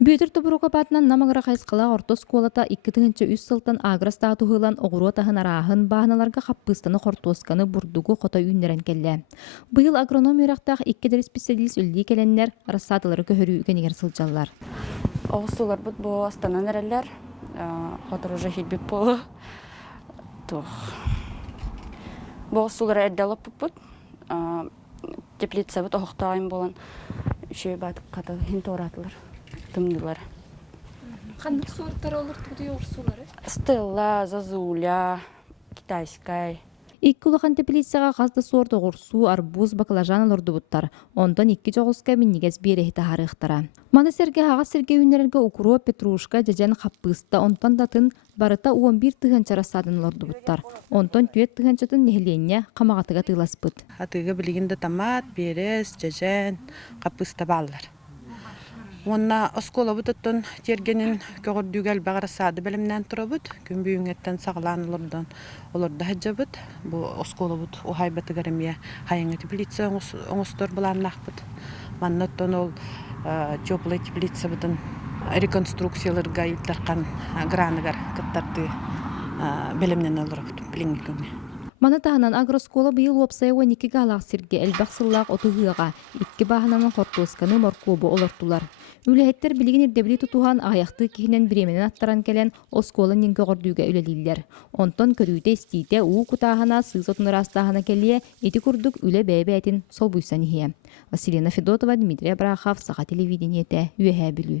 Бүйетір тұбыруға батынан намағыра қайсқала орто сколата 2-3 сылтан агра стату хылан оғыру атағын арағын бағыналарға қаппыстаны қортосканы бұрдуғы қота үйіндерін келі. Бұйыл агрономия рақтақ 2 специалист үлді келенлер рассатылары көхірі үгенегер сылжалар. Оғысулар бұд бұл астанан әрелер, қотыр ұжа хелбек болы. Бұғысулар әрдалып бұд, теплица бұд оғықтағын болан үші батып қатығы хент оратылар, тымдылар. Қандық сорттары олар тұғды оғырсулары? Стелла, зазуля, китайскай. Иккулахан теплицаға қазды сорт оғырсу, арбуз, баклажан алырды бұттар. Ондан 2 жоғызға миннегез берехті харықтара. Маны серге хаға серге үйнерге укро, петрушка, жажан қаппыста, ондан датын барыта 11 тығанчара садын алырды бұттар. Ондан түйет тығанчатын нехленне қамағатыға тылас бұд. Атыға білігінді томат, берес, жажан, қаппыста балылар. Онна оскола бұтыттын тергенін көгірдігіл бағыр сады білімнен тұра бұд, күн бүйіңеттен сағылан олырдан олырды хаджа бұд. Бұл оскола бұд, оғай бәті ғарымия хайыңы теплица оңыстыр бұланнақ бұд. Маннаттан ол жоплы теплица бұдын реконструкцияларға елдерқан граныгар кыттарды білімнен олыр бұд, біліңі көңі. Маны тағынан агроскола бұйыл опсай 12 галақ сирге әлбақсыллақ отығыға 2 бағынанын қортуысканы моркобы олыртулар. Үләйттер білігін ердебілі тұтуған аяқты кейінен біременен аттаран келен оскола ненгі ғордуға үлелейлер. Онтон көрүйде істейте ұу құтағына сызотын растағына келие еті күрдік үлі бәйбәйтін сол бұйсан ие. Василина Федотова, Дмитрий Абрахов, Саға телевидениеті, үйәе білу.